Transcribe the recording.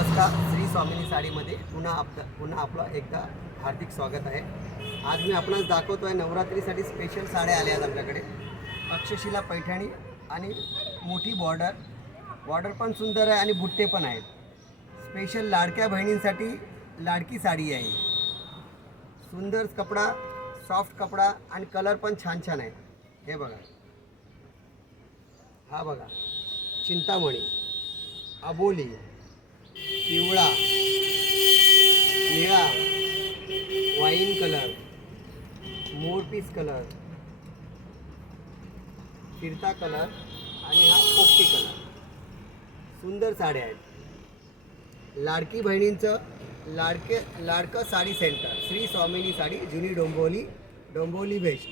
नमस्कार. श्री स्वामिनी साडीमध्ये पुन्हा आपलं एकदा हार्दिक स्वागत आहे. आज मी आपणास दाखवतो आहे नवरात्रीसाठी स्पेशल साड्या आल्या आहेत आपल्याकडे. तक्षशिला पैठणी आणि मोठी बॉर्डर पण सुंदर आहे आणि बुट्टे पण आहेत. स्पेशल लाडक्या बहिणींसाठी लाडकी साडी आहे. सुंदर कपडा, सॉफ्ट कपडा आणि कलर पण छान छान आहे. हे बघा, हा बघा, चिंतामणी, अबोली, पिवळा, निळा, वाईन कलर, मोरपीस कलर, फिरता कलर आणि हा पोपटी कलर. सुंदर साड्या आहेत. लाडकी बहिणींचं लाडकं साडी सेंटर श्री स्वामिनी साडी, जुनी डोंबिवली वेस्ट.